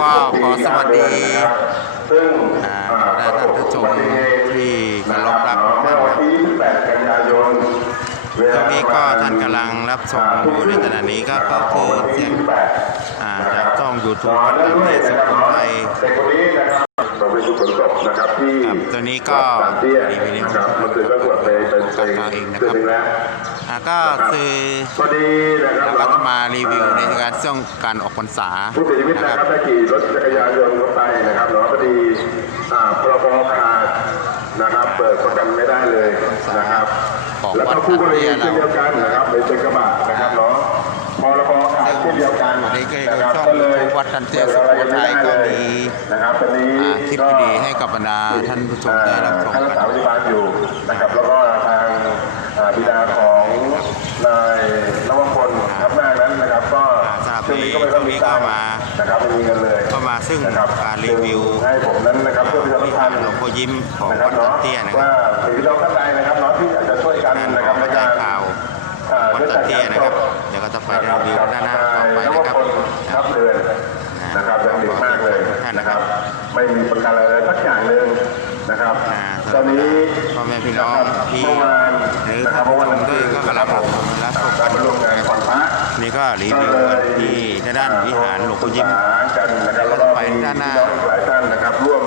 ก็ขอสวัสดีซึ่งอ่าและท่านผู้ชมที่เคารพรักทุกท่านครับที่28กันยายนตรงนี้ก็ท่านกำลังรับชมอยู่ในขณะนี้ก็ก็คือเสียงอ่าจากช่องยูทูบวัดประเทศสุโขทัยเด็กคนนี้นะครับเราไปสุขศพนะครับที่ครับตัวนี้ก็สามเตี้ยดีไปเรียนนะครับเมื่อคืนก็ตรวจไปเป็นกับเราเองนะครับดืหงแล้วอ่า ก็คือพอดีนะครับเราก็จะมารีวิวในการช่วงการออกพรรษาผู้เสียชีวิตนะนะคครัรับบได้ขี่รถจักรยานยนต์เข้าไปนะครับเนาะพอดีอ่าพรบขาดนะครับเปิดประกันไม่ได้เลยนะครับของแล้ววัดก็สัคู่นกรณีเตี้ยเช่เรานเดียวกันนะครับเลยเป็นกระบะนะครับเนาะพรบขาดเช่นเดียวกันอันนี้ก็คือนะครับช่องก็เลยวัดสันเตี้ยสุโขทัยก็มีนะครับตอนนี้อ่าคลิปดีๆให้กับบรรดาท่านผู้ชมได้รับชมค่ารักกันษาพยาบาลอยู่นะครับแล้วก็ทางอ่าบิดาของนายนวพลทับหน้านั้นนะครับ ก็ อ่าทราบ ช่วงนี้ก็ไม่ช่ต้อวงงนี้ก็มานะครับไม่มีเงินเลยก็มาซึ่งนะครับการรีวิวให้ผมนั้นนะครับเพื่อประชาสัวิมหาพันรธ์หลวงพ่อยิ้มของนะครัวับดสัเนาะนเตี้ยนะคว่ารับพี่น้องท่านใดนะครับเนาะที่อยากจะช่วยกันนั่นนะขครัอบงในกระจายการข่าวอ่าวัดสันเตี้ยนะครับ เดี๋ยวก็จะไปรีวิวด้านหน้าต่อไปนะครับทับเดือนนะครับยังเด็กมากเลยนะครับ ไม่มีประกันอะไรสักอย่างหนึ่งนะครับอ่าตอนนี้พ่อแม่พี่น้องที่เมื่อวานหรือนะคท่ารันบผู้ชมด้วยก็กำลัง นี่ก็รีวิวกันที่ด้านวิหารหลวงพ่อยิ้มกันนะครับแล้วก็ไปมีด้านหน้าพี่องหลายท่านนะครับร่วม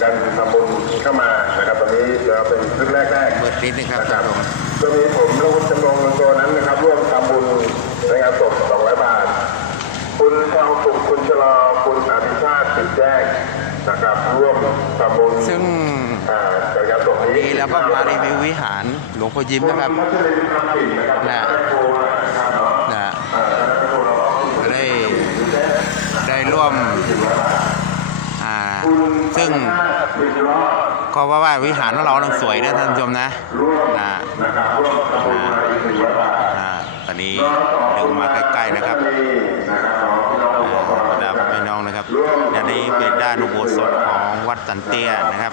กันทำบุญเข้ามานะครับตอนนี้จะเป็นครึ่งแรกแรกเปิดนิดนึงครับนะคท่ารันบผู้ชมก็มีผมและคุณจำลองเงินตัวนั้นนะครับ ร่วมทำบุญในงานศพ200 บาท คุณทองสุขคุณชะลอคุณอภิชาติสินแจ้งนะครับร่วมทำบุญซึ่งอ่าจัดงานศพนี้นี่เราก็มารีวิววิหารหลวงพ่อยิ้มนะครับพัชรินทร์คำสิงห์นะครับนะได้โทรมานะครับเนาะนะอ่า ได้ได้ร่วมอ่าซึ่งก็ว่าว่าวิหารของเรานั้นสวยนะท่านผู้ชมนะนะนะนหนึ่งร้อยบาทอ่าตอนนี้ดึงมาใกล้ๆนะครับนะครับพี่น้องอ่าบรรดาพ่อแม่น้องนะครับอันนี้เป็นด้านอุโบสถของวัดตันเตียนะครับ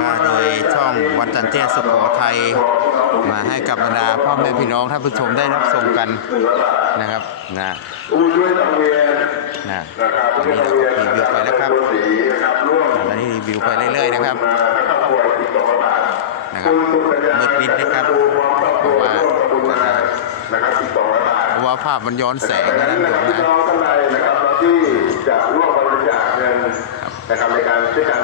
ก็โดยช่องวัดตันเตี้ยสุโขทัยมาให้กับบรรดาพ่อแม่พี่น้องท่านผู้ชมได้รับชมกันนะครับนะผู้ช่วยทำเวียนะนะครับตอนนี้เรารีวิวไปแล้วครับสีนมตอนนี้รีวิวไปเรื่อยๆนะครับมานะครับป่อบาทนะครับมืดนิดนะครับเพราะว่าเพราะว่าภาพมันย้อนแสงนะท่านผู้ชมพี่นะน้องท่านใดนะครับที่จะร่วมบริจาคเงินนะครับในการช่วยกัน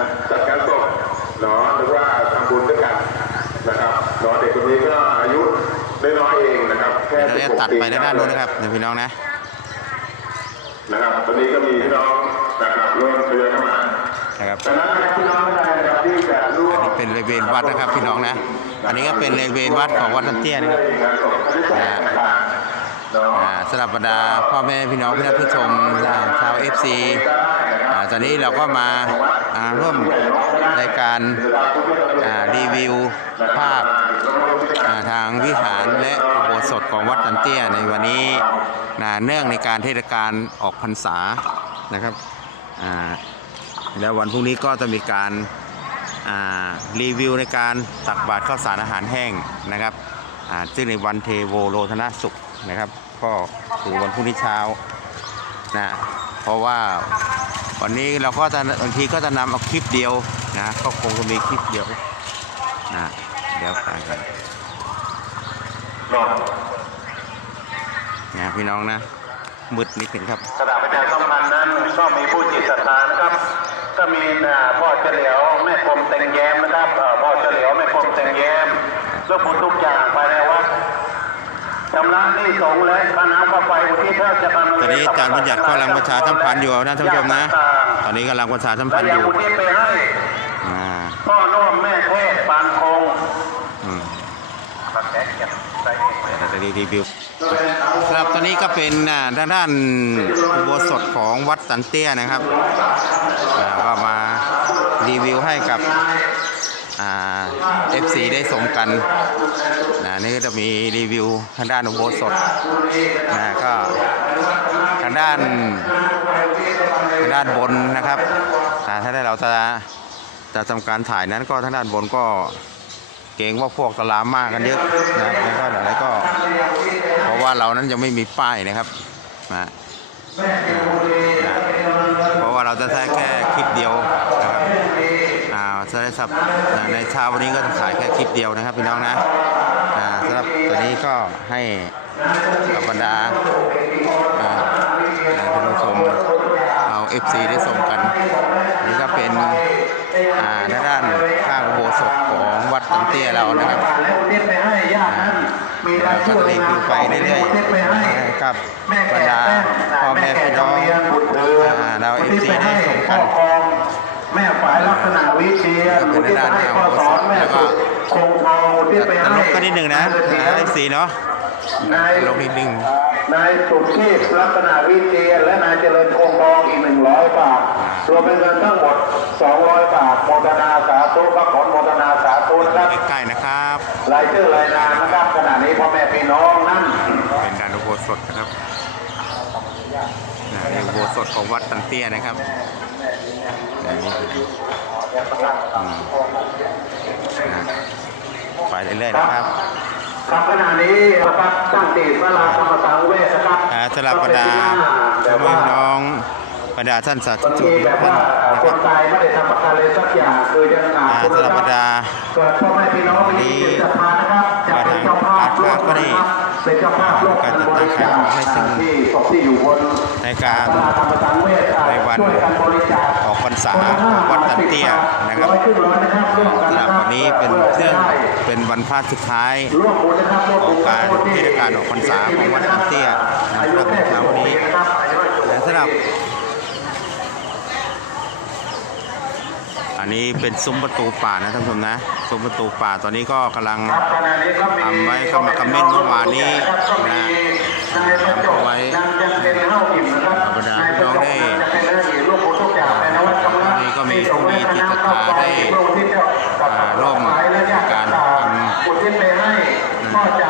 เดี๋ยวเราจะ16ตัดไปด้านนู้นนะครับเดี๋ยวพี่น้องนะนะครับตอนนี้ก็มีพี่น้องนะครับร่วมเตือนเข้ามานะครับดังนั้นนะครับพี่น้องท่านใดนะครับที่จะร่วอันมนี้เป็นเลเวลวัดนะครับพี่น้องนะ อันนี้ก็เป็นเลเวลวัดของวัดตันเตี้ยนะครับงานศพไม่ได้แจกบาทเนาะอ่าสำหรับบรรดาพ่อแม่พี่น้องพี่นักผู้ชมอ่าชาว FC อ่า ตอนนี้เราก็มาาร่วมในการารีวิวภาพาทางวิหารและอุโบสถของวัดตันเตี้ยในวันนี้นเนื่องในการเทศกาลออกพรรษานะครับแล้ววันพรุ่งนี้ก็จะมีการารีวิวในการตักบาตรข้าวสารอาหารแห้งนะครับซึ่งในวันเทโวโรธนสุขนะครับ ก็คือวันพรุ่งนี้เช้านะ ราะว่าวันนี้เราก็จะบางทีก็จะนำเอาคลิปเดียวนะ ก็คงจะมีคลิปเดียวนะเดี๋ยวไปกันนะพี่น้องนะมืดนิดหนึ่งครับสถาประชาสัมพันธ์นั้นก็มีผู้จิตศรัทธานะครับ ก็มีอ่าพ่อเฉลียวแม่กรมเต็งแย้มนะครับพ่อเฉลียวแม่กรมเต็งแย้มเพื่อผลทุกอย่างภายในวัด ตอนนี้อาจารย์บัญญัติกำลังประชาสัมพันธ์อยู่นะท่านผู้ชมนะ ตอนนี้กำลังประชาสัมพันธ์อและยังยู่อุทิศไปให้อ่าพ่อน่วมแม่เทศปานคงอืมปักแกะเก็บใส่เองไว้เดี๋ยวจะรีวิวครับตอนนี้ก็เป็นอ่าด้านด้านอุโบสถของวัดสันเตี้ยนะครับอ่าก็มารีวิวให้กับ เอ่า FC ได้ชมกันนะนี่ก็จะมีรีวิวทางด้านอุโบสถนะก็ทางด้านทางด้านบนนะครับอ่ถ้าได้เราจะจะทำการถ่ายนั้นก็ทางด้านบนก็เกรงว่าพวกตลามมากกันเยอะนะแล้วก็อะไรก็ เพราะว่าเรานั้นยังไม่มีป้ายนะครับนะนะเราจะได้แค่คลิปเดียว นะครับในเช้าวันนี้ก็จะถ่ายแค่คลิปเดียวนะครับพี่น้องนะสำหรับตอนนี้ก็ให้กับบรรดาท่านผู้ชมเอา FC ได้ชมกัน นี่ก็เป็นอ่าด้านข้างโบสถของวัดตันเตี้ยเรานะครับแล้วอุทิไปให้ญาตินั้นเราก็จะรีวิวไปเรื่อยอุทิศไปให้ๆกับบแม่บรแก่รดาพ่อแม่พี่น้องบุตรเดือนอ่าเอุทิศ FC ไปให้ได้ชมกัน แม่ฝ่ายลักษณะวิเชียรก็เป็นอุทิศไปด้านหให้น้าพ่อสอนแม่แล้วก็สุดคงทองอุทิศไปตให้ลกก็นิดหนึ่งนะเสียเอฟซีเนาะนายตลกนิดหนึ่งนายสุชีพลักษณะวิเชียรและนายเจริญคงทองอีกหนึ่งร้อยบาทรวมเป็นเงินทั้งหมดสองร้อยบาทโมทนาสาธุพระขอนโมทนาสาธุนะครับใกล้ๆนะครับรายชื่อรายนามนะครับขณะนี้พ่อแม่พี่น้องนั่นเป็นการอุโบสถนะครับนะนี่อุโบสถของวัดตันเตี้ยนะครับ อันนี้อืมนะไปเรื่อยๆนะครับ ครับขณะนี้นะครับตั้งตีพระราธรรมสังเวชนะครับอ่าสำหรับบรรดาพ่อแม่พี่น้องบรรดาท่านสาธุบางชทีนแบทุกบท่าว่านนะคครับนตายไม่ได้ทำประกันเลยสักอย่างคือยังขาดอ่าคุณสำหรับบรรดา เกิดพ่อแม่พี่น้องมีจิตศรัทธานะครับจะเป็นเจ้าภาพร่วมกันนะครับเป็นเจ้าภาพร่วมกันบริจาคที่ศพที่อยู่บนในการพระราธรรมสังเวช ษาของวัดตันเตี้ยนะครับร้อยขึ้นร้อยนะครับร่วมกันสำหนะรับครับวันนี้เป็นเรื่องเป็นวันพระสุดท้ายร่วมบุญนะครับร่วมขบุองญการเทศกาลออกพรรษาของวัดตันเตี้ยนะครับในเช้าวันนี้และสำหรับ อันนี้เป็นซุ้มประตูป่านะท่านผู้ชมนะซุ้มประตูป่าตอนนี้ก็กำลังครับขณะนี้ก็มีทำไว้เข้ามาคอมเมนต์เมื่อวานนี้นะนายประจบเอาไว้นางจันเป็นเฮ้าอิ่มนะครับธรรมดาพี่น้องได้ ก็มีผู้มีจิตศรัทธาได้ร่วมการทำ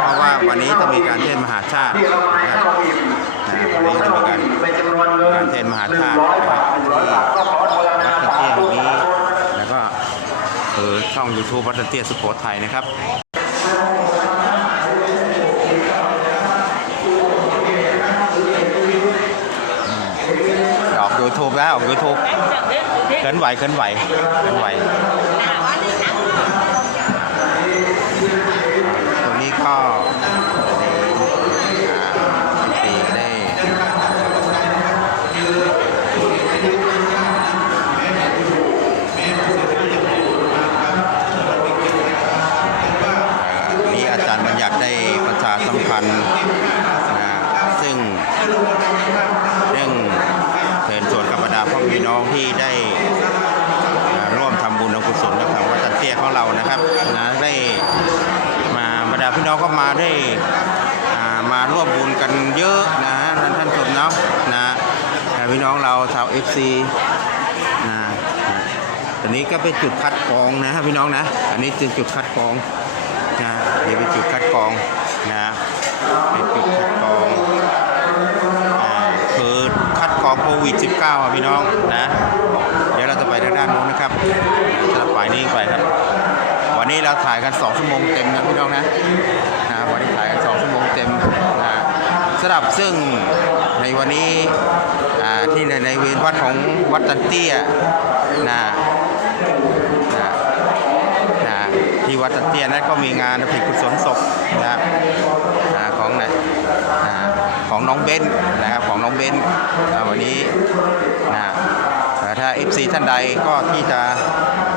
เพราะว่าวันนี้จะมีการเทศน์มหาชาติที่ละไม้นะครับเท่าอิ่มที่หมูเท่าอิ่มเป็นจำนวนเงินการเทศมหาชาตินึ่งร้อยบาทหนึ่งร้อยบาทก็ขอโมทวัดตะเตี้ยแห่งนี้แล้วก็คือช่อง YouTube วัดตะเตี้ยสุโขทัยนะครับออก YouTube แล้วออก YouTube เค ลื่อนไหวเคลื่อนไหวเคลื่อนไหวตรงนี้ก็ตีได้วันนี้อาจารย์บัญญัติได้ประชาสัมพันธ์นะซึ่งเรื่องเชิญชวนกับบรรดาพ่อพี่น้องที่ นะครับนะได้มาบรรดาพี่น้องก็มาได้มาร่วมบุญกันเยอะนะฮะท่านท่านชมเนาะนะพี่น้องเราชาว FC นะตอนนี้ก็เป็นจุดคัดกรองนะพี่น้องนะ อันนี้เป็นจุดคัดกรองนะนี่เป็นจุดคัดกรองนะเป็นจุดคัดกรองคือคัดกรองโควิด -19 อะพี่น้องนะ เดี๋ยวเราจะไปทางด้านนู้นนะครับสลับไปนี่ไปครับ วันนี้เราถ่ายกัน 2 ชั่วโมงเต็มนะพี่น้องนะนะวันนี้ถ่ายกัน 2 ชั่วโมงเต็มนะสำหรับซึ่งในวันนี้ที่ในในเวรวัดของวัดตันเตี้ยนะนะนะที่วัดตะเตียนั้นก็มีงานเพลงกุศลศพนะนะของไหนนะของน้องเบนนะครับของน้องเบนนะวันนี้นะแต่ถ้า FC ท่านใดก็ที่จะ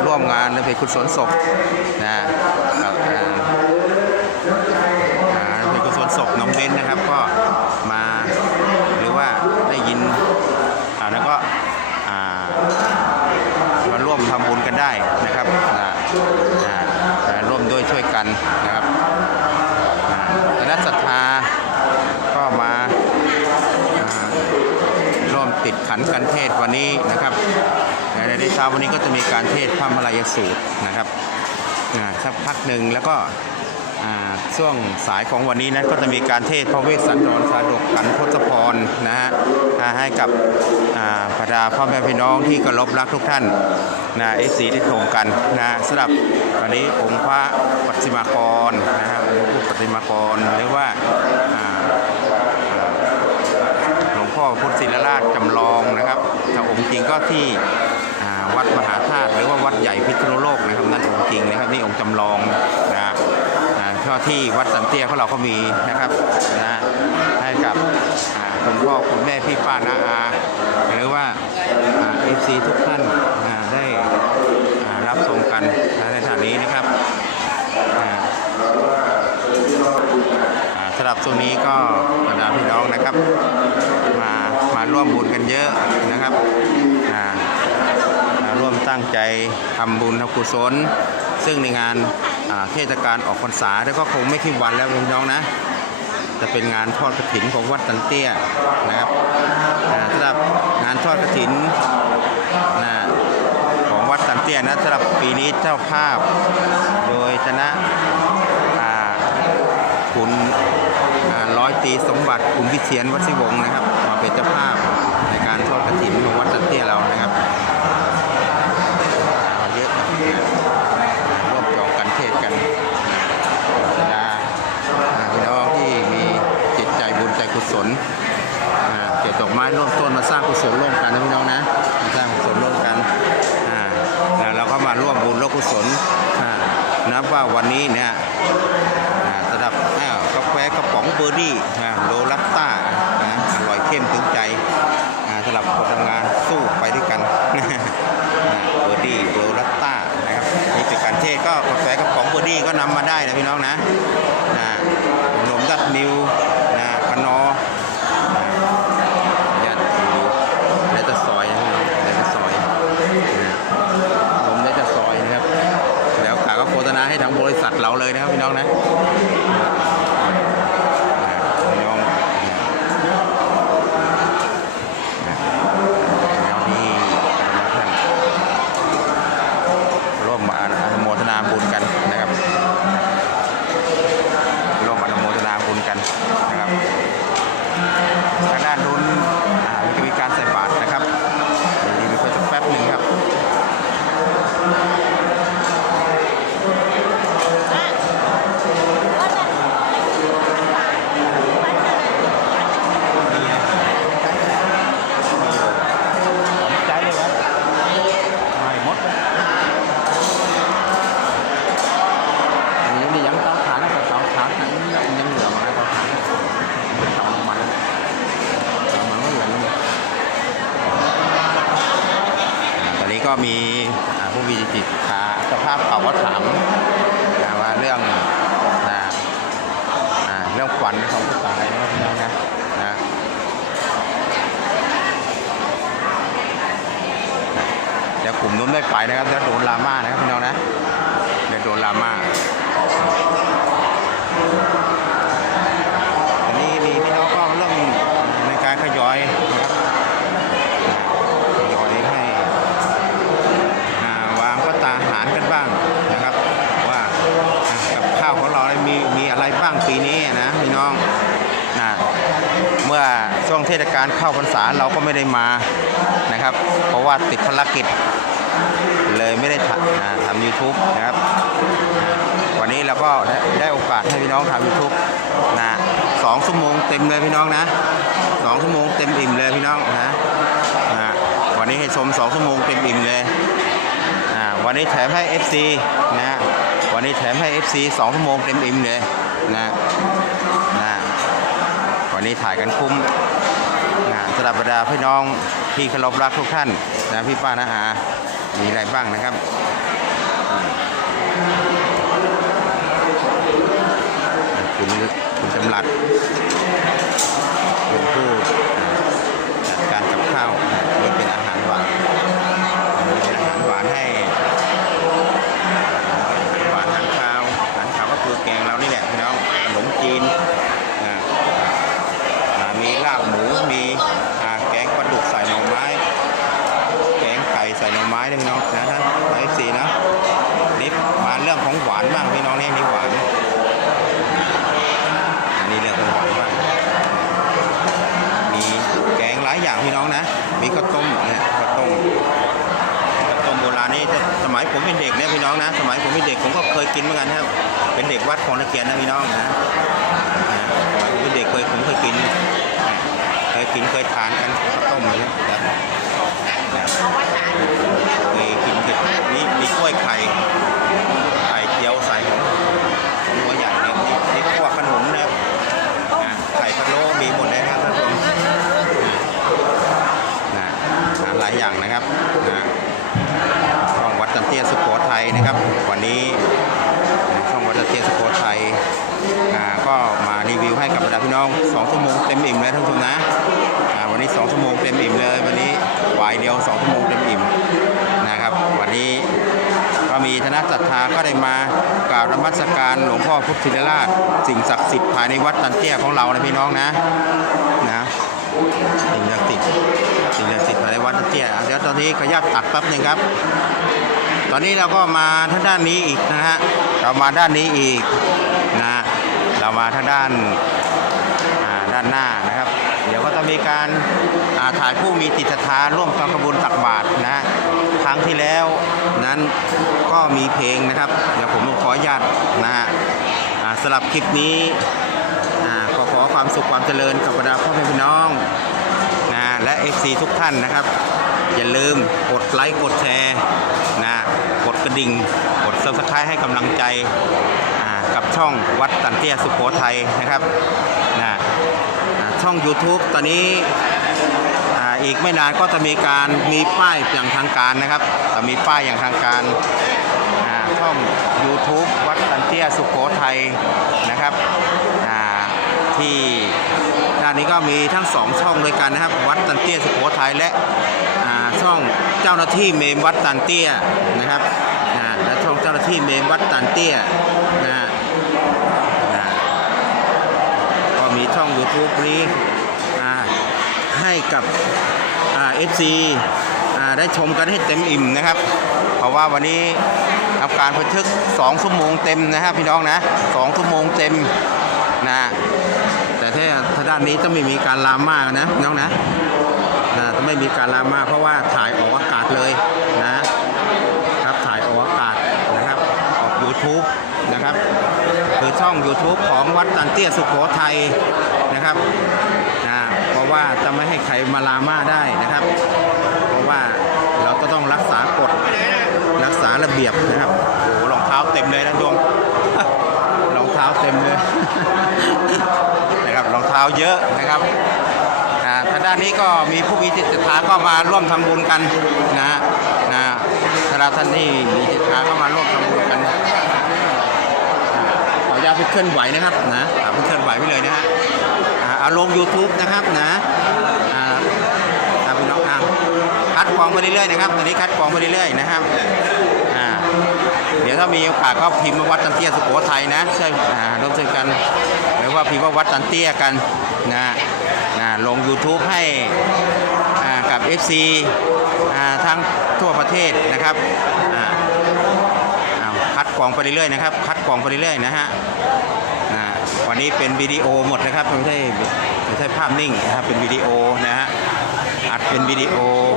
ร่วมงานในเพลงกุศลศพนะ ช้าวันนี้ก็จะมีการเทศพระมลายสูตรนะครับสักพักหนึ่งแล้วก็ช่วงสายของวันนี้นะก็จะมีการเทศพระเวสสันดรสาดกขันทศพรนะฮะให้กับอ่าบรรดาพ่อแม่พี่น้องที่เคารพรักทุกท่านนะเอฟซีที่ชมกันนะสำหรับวันนี้องค์พระปฏิมากรนะฮะองค์ผู้ปฏิมากรหรือว่าหลวงพ่อพุทธศิลราชจำลองนะครับองค์จริงก็ที่ วัดมหาธาตุหรือว่าวัดใหญ่พิษณุโลกนะครับนั่นองค์จริงนะครับนี่องค์จำลองนะอ่าก็ที่วัดสันเตี้ยของเราก็มีนะครับนะให้กับคุณพ่อคุณแม่พี่ป้าน้าอาหรือว่าเอฟซีทุกท่านได้รับชมกันในสถานนี้นะครับสำหรับช่วงนี้ก็บรรดาพี่น้องนะครับ มามาร่วมบุญกันเยอะนะครับอ่ามาร่วม ตั้งใจทำบุญทำกุศล ซึ่งในงานเทศกาลออกพรรษาแล้วก็คงไม่กี่วันแล้วพี่น้องนะ จะเป็นงานทอดกระถินของวัดตันเตี้ยนะครับสำหรับงานทอดกระถินนะของวัดตันเตี้ยนะสำหรับปีนี้เจ้าภาพโดยคณะคุณร้อยตรีสมบัติคุณวิเชียนวัชิวงศ์นะครับมาเป็นเจ้าภาพในการทอดกระถิ่นของวัดตันเตี้ยเรานะครับ อกไม้ร่วมต้นมาสร้างกุศลร่วมกันนะพี่น้องนะมาสร้างกุศลร่วมกันอ่าแล้วเราก็มาร่วมบุญร่วมกุศลอ่านับว่าวันนี้เนี่ยอ่าสำหรับอ้าวกาแฟกระป๋องเบอร์ดี้อ่าโลลัสต้านะอร่อยเข้มถึงใจอ่าสำหรับคนทำงานสู้ไปด้วยกันเบอร์ดี้โลลัสต้านะครับนี่เป็นการเทศก็กาแฟกระป๋องเบอร์ดี้ก็นำมาได้นะพี่น้องนะอ่านมดัดมิว น้องนะ โดนลาม่าอันนี้มีพี่น้องก็เริ่มในการขยอยนะครับขยอยให้วางพัตาหารกันบ้างนะครับ ว่ากับข้าวของเรามีมีอะไรบ้างปีนี้นะพี่น้องนะเมื่อช่วงเทศกาลเข้าพรรษาเราก็ไม่ได้มานะครับ เพราะว่าติดภารกิจเลยไม่ได้ทำอ่าทำ YouTube นะครับ ก็ได้โอกาสให้พี่น้องทำ YouTube นะสองชั่วโมงเต็มเลยพี่น้องนะสองชั่วโมงเต็มอิ่มเลยพี่น้องนะนะวันนี้ให้ชมสองชั่วโมงเต็มอิ่มเลยอ่าวันนี้แถมให้ FC นะวันนี้แถมให้ FC สองชั่วโมงเต็มอิ่มเลยนะนะวันนี้ถ่ายกันคุ้มนะสำหรับบรรดาพี่น้องที่เคารพรักทุกท่านนะพี่ป้านะอามีอะไรบ้างนะครับคุณ คุณจำรัดเป็นผู้จัดการกับข้าวนี่เป็นอาหารหวาน ผมเป็นเด็กผมก็เคยกินเหมือนกันครับ เป็นเด็กวัดของตะเกียนนะพี่น้องนะนะสมัยผมเป็นเด็กเคยผมเคยกิน เคยกินเคยทานกันข้าต้มเลยนะมีกินเด็ดมีมีกล้วยไข่ไข่เจียวใส่ของของหัวใหญ่เนี่ยมีมีพวกขนมนะครับอะไข่พะโล้มีหมดเลยครับท่านผู้ชมนะอาหารหลายอย่างนะครับนะช่องวัดจันเตี้ยสุโขทัยนะครับ วันนี้ช่องวัดจันเตี้ยสุโขทัยอ่าก็มารีวิวให้กับบรรดาพี่น้อง2ชั่วโมงเต็มอิ่มเลยท่านผู้ชมนะอ่าวันนี้ 2 ชั่วโมงเต็มอิ่มเลย วันนี้วายเดียว 2 ชั่วโมงเต็มอิ่มนะครับ วันนี้ก็มีธนศรัทธาก็ได้มาก ราบนมัสการหลวงพ่อพุทธิราชสิ่งศักดิ์สิทธิ์ภายในวัดตันเตี้ยของเรานะพี่น้องนะนะสิ่งศักดิ์สิทธิ์สิ่งศักดิ์สิทธิ์ภายในวัดตันเตี้ยอะเดี๋ยวตอนนี้ขออนุญาตตัดแป๊บหนึงครับ ตอนนี้เราก็มาทางด้านนี้อีกนะฮะเรามาด้านนี้อีกนะเรามาทางด้านด้านหน้านะครับ เดี๋ยวก็จะมีการาถ่ายผู้มีจิตศรัทธาร่วมกองกระบุญตักบาตรนะครั้งที่แล้วนั้น ก็มีเพลงนะครับ เดี๋ยวผมขออนุญาตนะฮะสลับคลิปนี้ขอขอความสุขความเจริญกับบรรดาพ่อแม่พี่น้องนะและ FC ทุกท่านนะครับ อย่าลืมกดไลค์กดแชร์นะกดกระดิ่ง กด subscribe ให้กำลังใจกับช่องวัดตันเตียสุโขทัยนะครับนะช่อง YouTube ตอนนี้อีกไม่นานก็จะมีการมีป้ายอย่างทางการนะครับจะมีป้ายอย่างทางการ ช่อง YouTube วัดตันเตี้ยสุโขทัยนะครับที่ด้านนี้ก็มีทั้งสองช่องด้วยกันนะครับ วัดตันเตี้ยสุโขทัยและช่องเจ้าหน้าที่เมมวัดตันเตี้ยนะครับและช่องเจ้าหน้าที่เมมวัดตันเตี้ยนะก็มีช่อง YouTube นี้ให้กับเอ่า FC อ่าได้ชมกันให้เต็มอิ่มนะครับ เพราะว่าวันนี้ ทำการบันทึก2ชั่วโมงเต็มนะครับพี่น้องนะ2ชั่วโมงเต็มนะแต่ถ้าถ้าด้านนี้จะไม่มีการลามมากนะพี่น้องนะนะจะไม่มีการลามากเพราะว่าถ่ายออกอากาศเลยนะครับถ่ายออกอากาศนะครับออก YouTube นะครับคือช่อง YouTube ของวัดตันเตี้ยสุโขทัยนะครับนะเพราะว่าจะไม่ให้ใครมาลามาได้นะครับ เพราะว่าก็ต้องรักษากฎ ระเบียบนะครับโอ้รองเท้าเต็มเลยนะดวงรองเท้าเต็มเลยนะครับรองเท้าเยอะนะครับทางด้านนี้ก็มีผู้มีจิตศรัทธาก็มาร่วมทำบุญกันนะนะถ้าเรท่านที่มีจิตศรัทธาก็มาร่วมทำบุญกันขออนุญาตเพื่อเคลื่อนไหวนะครับนะอ่าเพื่อเคลื่อนไหวไปเลยนะฮะอาเอาลง YouTube นะครับนะอ่าอ่าพี่น้องอ่าคัดกรองไปเรื่อยๆนะครับตอนนี้คัดกรองไปเรื่อยๆนะครับ เดี๋ยวถ้ามีโอกาสก็พิมพ์วัดตันเตี้ยสุโขทัยนะช่อ่าร่วมช่วยกันหรือว่าพิมพ์ว่าวัดตันเตี้ยกันนะนะลง YouTube ให้อ่ากับ FC อ่าทั้งทั่วประเทศนะครับอ่าคัดกรองไปเรื่อยๆนะครับคัดกรองไปเรื่อยๆนะฮะวันนี้เป็นวิดีโอหมดนะครับไม่ใช่ไม่ใช่ภาพนิ่งนะครับเป็นวิดีโอนะฮะอัดเป็นวิดีโอม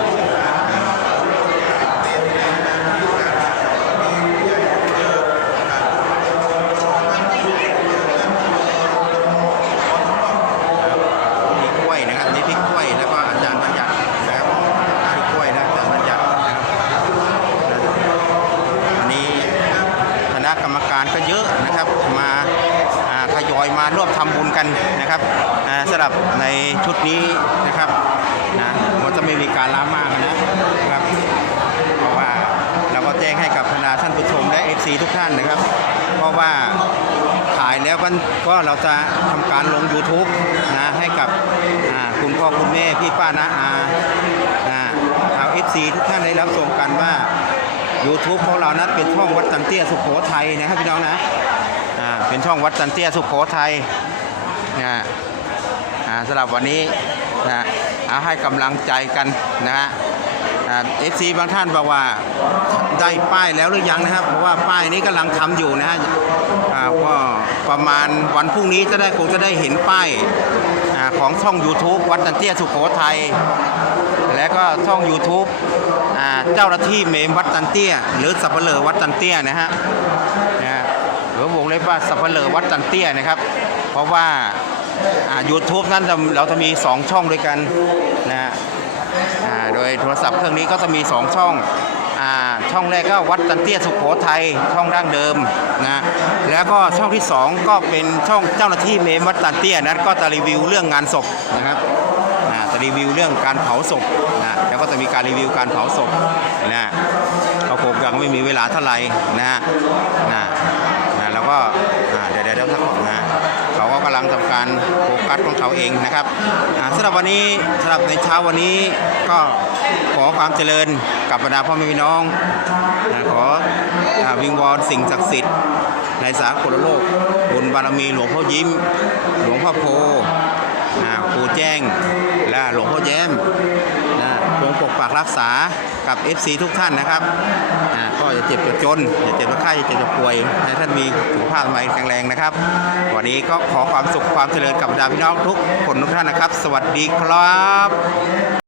มีกล้วยนะครับนี่พริกกล้วยแล้วก็อาจารย์บัญญัตินะครับพริกกล้วยและอาจารย์บัญญัตินะครับวันนี้คณะกรรมการก็เยอะนะครับมาอ่าทยอยมาร่วมทำบุญกันนะครับอ่าสำห รับในชุดนี้นะครับนะมันจะไม่มีการล้ามากนะครับ เพราะว่าเราก็แจ้งให้กับคณะท่านผู้ชมและ FC ทุกท่านนะครับ เพราะว่าถ่ายแล้วก็ก็เราจะทำการลง YouTube นะให้กับคุณพ่อคุณแม่พี่ป้าน้าอาอ่าเอา FC ทุกท่านได้รับชมกันว่า YouTube ของเรานั้นเป็นช่องวัดตันเตี้ยสุโขทัยนะครับพี่น้องนะเป็นช่องวัดตันเตี้ยสุโขทัยนะ สำหรับวันนี้นะเอาให้กำลังใจกันนะฮะเอฟซีบางท่านบอกว่าได้ป้ายแล้วหรือยังนะครับเพราะว่าป้ายนี้กำลังทำอยู่นะฮะก็ประมาณวันพรุ่งนี้จะได้คงจะได้เห็นป้ายอของช่อง YouTube วัดตันเตี้ยสุโขทัยและก็ช่อง YouTube อเจ้าหน้าที่เมมวัดตันเตี้ย หรือสับเปลอวัดตันเตี้ยนะฮะนะหรือวงเล็บว่าสับเปลอวัดตันเตี้ยนะครับ เพราะว่า ยูทูบนั้นจะเราจะมี 2 ช่องด้วยกันนะฮะโดยโทรศัพท์เครื่องนี้ก็จะมี 2 ช่องอช่องแรกก็วัดจันเตี้ยสุโขทัยช่องดั้งเดิมนะแล้วก็ช่องที่ 2 ก็เป็นช่องเจ้าหน้าที่เมมวัดจันเตี้ยนั้นก็จะรีวิวเรื่องงานศพนะครับอ่าจะรีวิวเรื่องการเผาศพนะแล้วก็จะมีการรีวิวการเผาศพนะเขาคงยังไม่มีเวลาเท่าไหร่นะนะนะแล้วก็ ก็กำลังทำการโฟกัสของเขาเองนะครับสำหรับวันนี้สำหรับในเช้าวันนี้ก็ขอความเจริญกับบรรดาพ่อแม่พี่น้อง ขอวิงวอนสิ่งศักดิ์สิทธิ์ในสากลโลกบุญบารมีหลวงพ่อยิ้ม หลวงพ่อโพครูแจ้งและหลวงพ่อแย้มากรักษากับ FC ทุกท่านนะครับอ่าก็อย่าเจ็บอย่าจนอย่าเจ็บอย่าไข้อย่าเจ็บอย่าป่วยให้ท่านมีสุขภาพใหม่แข็งแรงนะครับ วันนี้ก็ขอความสุขความเจริญกับดาพี่น้องทุกคนทุกท่านนะครับ สวัสดีครับ